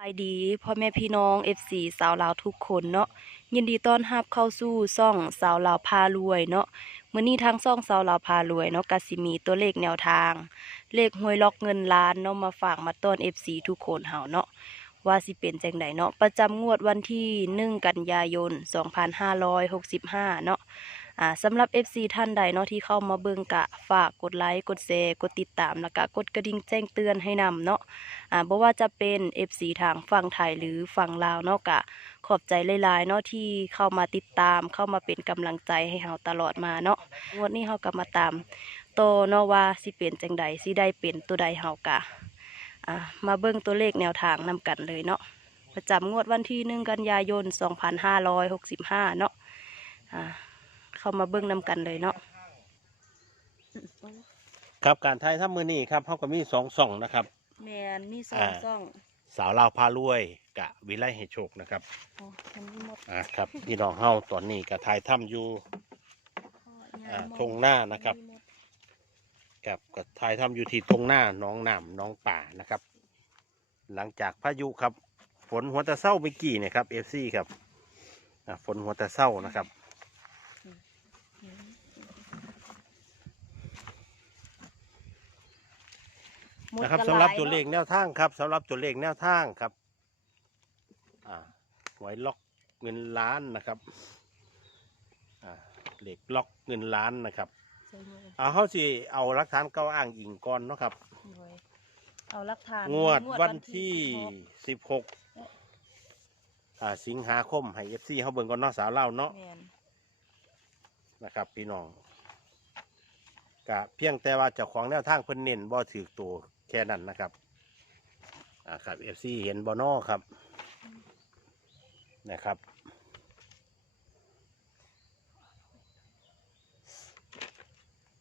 ไปดีพ่อแม่พี่น้อง FC สาวลาวทุกคนเนาะยินดีต้อนรับเข้าสู่ซ่องสาวลาวพารวยเนาะมื้อนี้ทางซ่องสาวลาวพารวยเนาะกสิมีตัวเลขแนวทาง เลขหวยล็อกเงินล้านเนาะมาฝากมาต้อน FC ทุกคนเฮาเนาะว่าสิเป็นจังไดเนาะประจำงวดวันที่ 1 กันยายน 2565 เนาะ อ่าสำหรับ FC ท่านใดเนาะที่เข้ามาเบิ่งกะฝากกดไลค์กดแชร์กดติดตามแล้วก็กดกระดิ่งแจ้งเตือนให้นำเนาะอ่าบ่ว่าจะเป็น FC ทางฝั่งไทยหรือฝั่งลาวเนาะกะขอบใจหลายๆเนาะที่เข้ามาติดตามเข้ามาเป็นกำลังใจให้เฮาตลอดมาเนาะงวดนี้เฮาก็มาตามโตเนาะว่าสิเป็นจังใดสิได้เป็นตัวใดเฮากะอ่ามาเบิ่งตัวเลขแนวทางนำกันเลยเนาะประจำงวดวันที่หนึ่งกันยายน 2565 เนาะอ่า เข้ามาเบิ่งนำกันเลยเนาะครับการทายถ้ามือนี้ครับเขาก็มีสองส่องนะครับ แมนมีสองอ่าซ่องสาวลาวพารวยกะวิไลเหตุโชคนะครับอ๋อมันมีหมดอ่าครับพี่น้องเฮาตอนนี้ก็ทายถ้ำอยู่อ่าทงหน้านะครับกับก็ทายถ้ำอยู่ที่ทงหน้าหน้องน้ำหน้องป่านะครับ หลังจากพายุครับ ฝนหัวตะเศร้าเมื่อกี้เนี่ยครับเอฟซีครับอ่าฝนหัวตะเศร้านะครับ หมด นะครับกะสำหรับายตัวเลขนาะแนวทางครับสำหรับตัวเลขแนวทางครับอ่าหวยล็อกเงินล้านนะครับอ่าเลขล็อกเงินล้านนะครับใส่มือเอาเขาสิเอาหลักฐานเก้าอ้างอิงก่อนเนาะครับหน่วยเอาหลักฐานงวดวันที่16สิบหกอ่าสิงหาคมให้เอฟซีเขาเบิ่งก่อนเนาะสาวเล่าวเนาะแม่นนะครับ พี่น้องกะเพียงแต่ว่าเจ้าของแนวทางเพิ่นเน้นบ่ถือตัว แค่นั้นนะครับ อ่าครับเอฟซีเห็นบอนอครับ นะครับ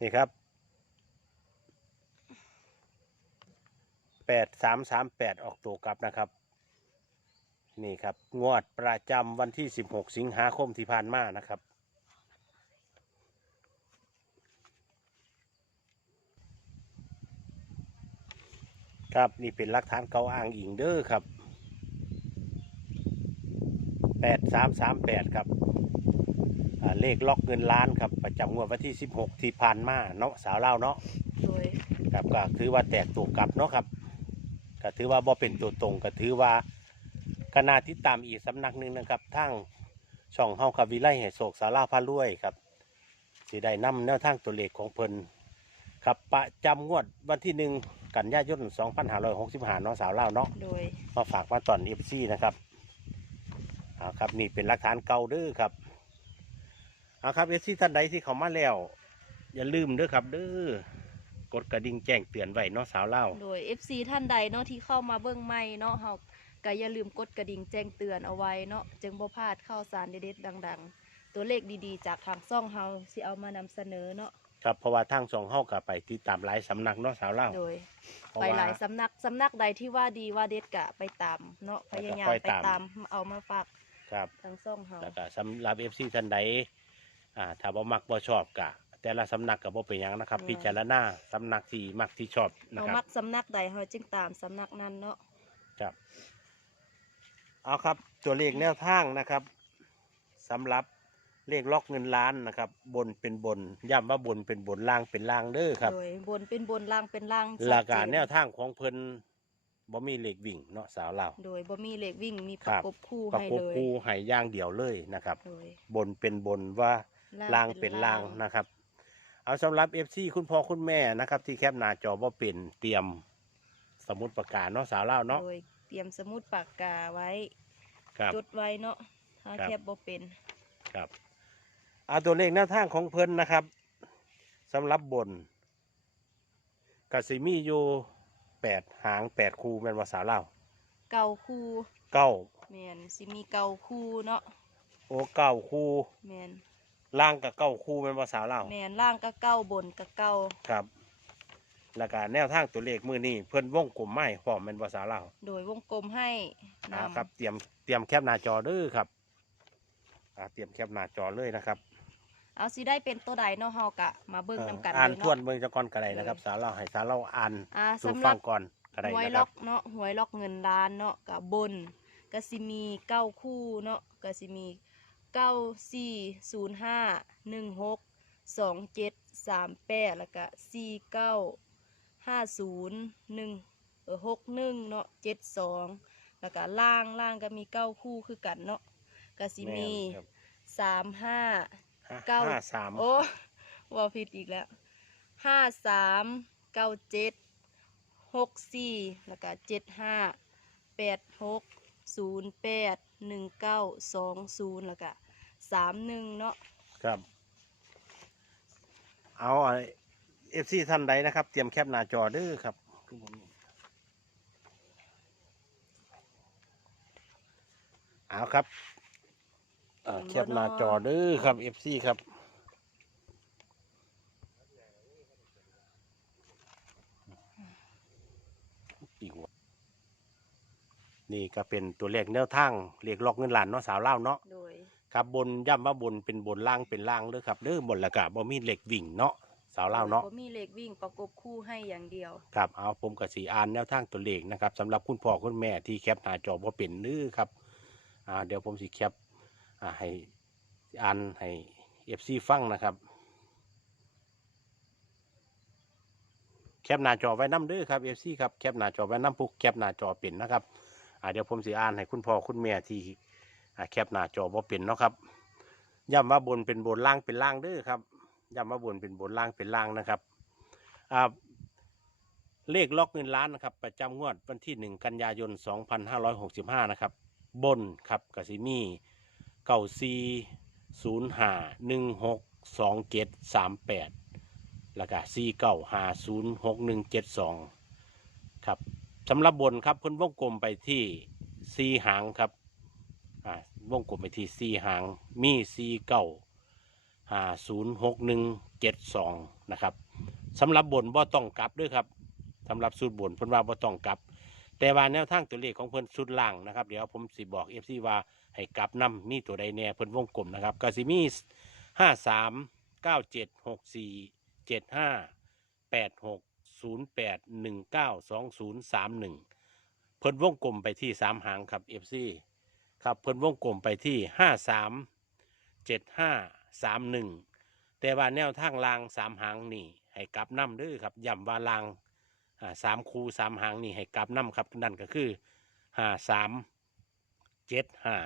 นี่ครับแปดสามสามแปดออกตัวกลับนะครับ นี่ครับ งวดประจำวันที่สิบหกสิงหาคมที่ผ่านมานะครับ ครับนี่เป็นหลักฐานเก่าอ้างอิงเด้อครับแปดสามสามแปดครับอ่าเลขล็อกเงินล้านครับประจำงวดวันที่สิบหกที่ผ่านมาเนาะสาวเล่าวเนาะโดยครับก็ถือว่าแตกตัวกลับเนาะครับก็ถือว่าบ่เป็นตัวตรงก็ถือว่าคณะที่ตามอีกสำนักหนึ่งนะครับทั้งช่องเฮาครับวิไลแห่โศกสาราพารวยครับสิได้นำแนวทางตัวเลขของเพิ่นครับประจำงวดวันที่หนึ่ง กันยายน2565เนาะสาวเล่าวเนาะโดย มาฝากมาตอนเอฟซีนะครับเอาครับนี่เป็นหลักฐานเก่าเด้อครับเอาครับเอฟซีท่านใดที่เขามาแล้ว อย่าลืมเด้อครับเด้อกดกระดิ่งแจ้งเตือนไว้เนาะสาวเล่าว โดย FC ท่านใดเนาะที่เข้ามาเบิ่งใหม่เนาะเฮาก็อย่าลืมกดกระดิ่งแจ้งเตือนเอาไว้เนาะจึงบ่พลาดข่าวสารเด็ดๆดัง ๆ ตัวเลขดีๆ จากทางซ่องเฮาสิเอามานำเสนอเนาะ ครับเพราะว่าทางสองเฮากับไปติดตามหลายสำนักเนาะสาวเล่าวโดย เพราะไปว่าหลายสำนักสำนักใดที่ว่าดีว่าเด็ดกะไปตามเนาะพยายามไปไปตาม ตามเอามาฝากครับ ทางซ่องเฮาแล้วก็สำหรับเอฟซีท่านใดอ่าถ้าบ่มักบ่ชอบกะ แต่ละสำนักกับบ่เป็นหยังนะครับ พิจารณาสำนักที่มักที่ชอบนะเอาครับมักสำนักใดเฮาจึงตามสำนักนั้นเนาะครับ เอาครับตัวเลขแนวทางนะครับสำหรับ เลขล็อกเงินล้านนะครับ บนเป็นบนย้ำว่าบนเป็นบนล่างเป็นล่างเด้อครับ โดยบนเป็นบนล่างเป็นล่างหลักการชัดเจแนวทางของเพิ่นบ่มีเลขวิ่งเนาะสาวเราโดยบ่มีเลขวิ่งมีปครัระบกบคู่ประให้กบเลยคู่ให้อย่างเดียวเลยนะครับ โดย บนเป็นบนว่าล่างเป็นล่างนะครับ เอาสำหรับ FC คุณพ่อคุณแม่นะครับ ที่แคปหน้าจอบ่เป็นเตรียมสมุดประกาศเนาะสาวเล่าวเนาะ โดยเตรียมสมุดปากกาไว้ ครับ จดไว้เนาะถ้าครับ แคบบ่เป็น ครับ เอาตัวเลขแนวทางของเพิ่นนะครับสำหรับบนกสิมีอยู่แปดหางแปดคูแม่นว่าสาวเล่าวเก่าคู่เก้าแม่นสิมีเก่าคู่เนาะโอ้เก้าคูแม่นล่างกับเก้าคูแม่นว่าสาวเล่าวแม่นล่างก็เก่าบนก็เก่าครับแล้วก็แนวทางตัวเลขมือนี้เพิ่นวงกลมไม้พร้อมแม่นว่าสาวเล่าวโดยวงกลมให้นอ่าครับ เตรียมเตรียมแคปหน้าจอเด้อครับอ่าเตรียมแคปหน้าจอเลยนะครับำ เอาสิได้เป็นตัวใดเนาะเฮากะมาเบิ่งเอ่อนํกันอ่านเลยทวนเนาะ เบิ่งจักก่อนก็ได้นะครับ สาวเล่าวให้สาวเล่าวอ่านอ่าสู่สำหฟัรังบก่อนก็ได้หวยนะคล็รัอบ กเนาะหวยล็อกเงินล้านเนาะกับบนก็สิมีเก้าคู่เนาะก็สิมีเก้าสี่ศูนย์ห้าหนึ่งหกสองเจ็ดสามแปดแล้วก็สี่เก้าห้าศูนย์หนึ่งเออหกหนึ่งเนาะเจ็ดสองแล้วก็ล่างล่างก็มีเก้าคู่คือกันเนาะก็สิมีแนครับ สามห้าห้า เก้าห้าสามโอ้ว่าผิดอีกแล้วห้าสามเก้าเจ็ดหกสี่แล้วก็เจ็ดห้าแปดหกศูนย์แปดหนึ่งเก้าสองศูนย์แล้วก็สามหนึ่งเนาะครับ เอาเอฟซีท่านใดนะครับ เตรียมแคปหน้าจอเด้อครับคือผมนี่เอาครับ อ่าแคปหน้าจอเด้อครับเอฟซีครับอีกหัวนี่ก็เป็นตัวเลขแนวทางเลขล็อกเงินล้านเนาะสาวเล่าวเนาะ โดย ครับบนย่ำว่าบนเป็นบนล่างเป็นล่างเด้อครับเด้อบนและกะบ่มีเหล็กวิ่งเนาะสาวเล่าวเนาะก็มีเลขวิ่งประกบคู่ให้อย่างเดียว ครับเอาผมกับสีอ่านแนวทางตัวเลขนะครับสำหรับคุณพ่อคุณแม่ที่แคปหน้าจอบ่เป็นนื้อครับอ่าเดี๋ยวผมสิแคปอ่า ให้อ่านให้เอฟซีฟังนะครับ แคปหน้าจอไว้น้ำเด้อครับเอฟซีครับแคปหน้าจอไว้น้ำพุกแคปหน้าจอเป็นนะครับเดี๋ยวผมสิอ่านให้คุณพ่อคุณแม่ที่แคปหน้าจอบ่เป็นเนาะครับย้ำว่าบนเป็นบนล่างเป็นล่างเด้อครับย้ำว่าบนเป็นบนล่างเป็นล่างนะครับเลขล็อกเงินล้านนะครับประจำงวดวันที่ 1 กันยายน 2565 นะครับ บนครับกสิมี เก้าซีศูนย์ห้าหนึ่งหกสองเจ็ดสามแปดแล้วก็ซีเก้าห้าศูนย์หกหนึ่งเจ็ดสองครับสำหรับบนครับเพิ่นวงกลมไปที่ซีหางครับอ่าวงกลมไปที่ซีหางมีซีเก้าห้าศูนย์หกหนึ่งเจ็ดสองนะครับสำหรับบนบ่ต้องกลับด้วยครับสำหรับสูตรบนเพิ่นว่าบ่ต้องกลับ แต่ว่าแนวทางตัวเลขของเพื่อนสุดล่างนะครับ เดี๋ยวผมสิบอกเอฟซีว่าให้กลับนำมีตัวใดแน่เพื่อนวงกลมนะครับกาซิมีห้าสามเก้าเจ็ดหกสี่เจ็ดห้าแปดหกศูนย์แปดหนึ่งเก้าสองศูนย์สามหนึ่งเพื่อนวงกลมไปที่สามหางครับเอฟซีครับเพื่อนวงกลมไปที่ห้าสามเจ็ดห้าสามหนึ่งแต่ว่าแนวทางลางสามหางนี่ให้กลับน้ำด้วยครับย่ำว่าลาง สามคูสามหางนี่ให้กลับน้ำครับนั่นก็คือห้าสามเจ็ดห้า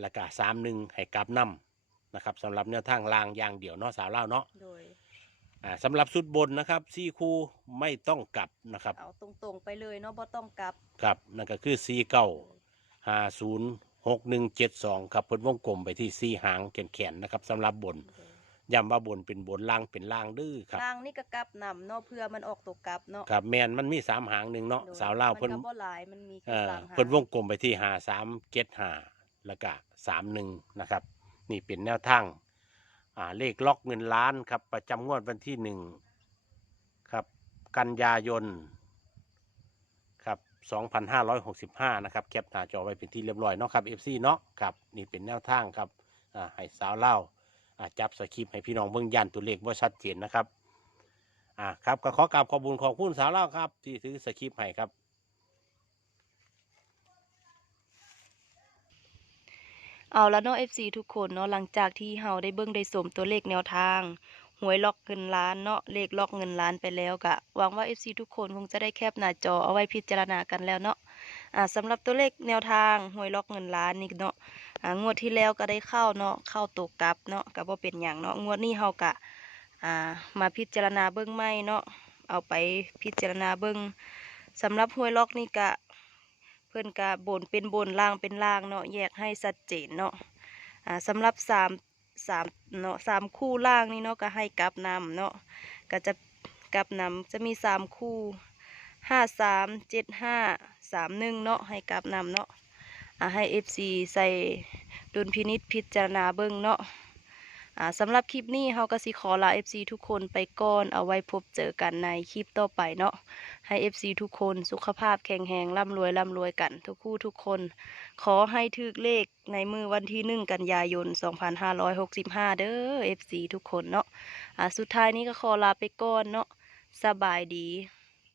แล้วก็สามหนึ่งให้กลับน้ำนะครับสำหรับแนวทางลางอย่างเดียวเนาะสาวเล่าวเนาะโดยอ่าสำหรับสุดบนนะครับสี่คูไม่ต้องกลับนะครับเอาตรงๆไปเลยเนาะบ่ต้องกลับครับนั่นก็คือสี่เก้าห้าศูนย์หกหนึ่งเจ็ดสองครับเพิ่นวงกลมไปที่สี่หางแขนๆนะครับสำหรับบน ย้ำว่าบนเป็นบนล่างเป็นล่างเดื้อครับล่างนี่ก็กลับนำเนาะเพื่อมันออกตกกลับเนาะครับแมนมันมีสามหางหนึ่งเนาะโดยสาวเล่าวเพิ่นมันก็บ่หลายมันมีเอแค่อสามหางเพิ่นวงกลมไปที่หาสามเจ็ดหาแล้วก็สามหนึ่งนะครับ นี่เป็นแนวทางอ่าเลขล็อกเงินล้านครับ ประจำงวดวันที่หนึ่งครับกันยายนครับ 2565 นะครับแคปหน้าจอไว้เป็นที่เรียบร้อยเนาะครับ FC เนาะครับนี่เป็นแนวทางครับอ่าให้สาวเล่า อ่าจับสคริปต์ให้พี่น้องเบิ่งยันตัวเลขว่าชัดเจนนะครับอ่าครับก็ขอกราบขอบคุญขอบคุณสาวเล่าครับ ที่ถือสคริปต์ให้ครับ เอาละเนาะ FC ทุกคนเนาะหลังจากที่เฮาได้เบิ่งได้สมตัวเลขแนวทางหวยล็อกเงินล้านเนาะเลขล็อกเงินล้านไปแล้วกะหวังว่า FC ทุกคนคงจะได้แคปหน้าจอเอาไว้พิจารณากันแล้วเนาะอ่าสำหรับตัวเลขแนวทางหวยล็อกเงินล้านนี่เนาะ อ่างวดที่แล้วก็ได้เข้าเนาะเข้าตกกลับเนาะก็บ่เป็นหยังเนาะงวดนี้เฮากะอ่ามาพิจารณาเบิ่งใหม่เนาะเอาไปพิจารณาเบิ่งสำหรับหวยล็อกนี่กะเพื่อนกะบนเป็นบนล่างเป็นล่างเนาะแยกให้ชัดเจนเนาะอ่าสำหรับสามสามเนาะสามคู่ล่างนี่เนาะก็ให้กลับนำเนาะก็จะกลับนำจะมีสามคู่ห้าสามเจ็ดห้าสามหนึ่งเนาะให้กลับนำเนาะ ให้เอฟซีใส่ดุลพินิษพิจารณาเบิ่งเนาะสำหรับคลิปนี้เฮาก็สิขอลา FC ทุกคนไปก่อนเอาไว้พบเจอกันในคลิปต่อไปเนาะให้ FC ทุกคนสุขภาพแข็งแรงร่ำรวยร่ำรวยกัน ทุกคู่ทุกคน ขอให้ถึกเลขในมือวันที่หนึ่งกันยายน 2565 เด้อ FC ทุกคนเนาะสุดท้ายนี้ก็ขอลาไปก่อนเนาะสบายดี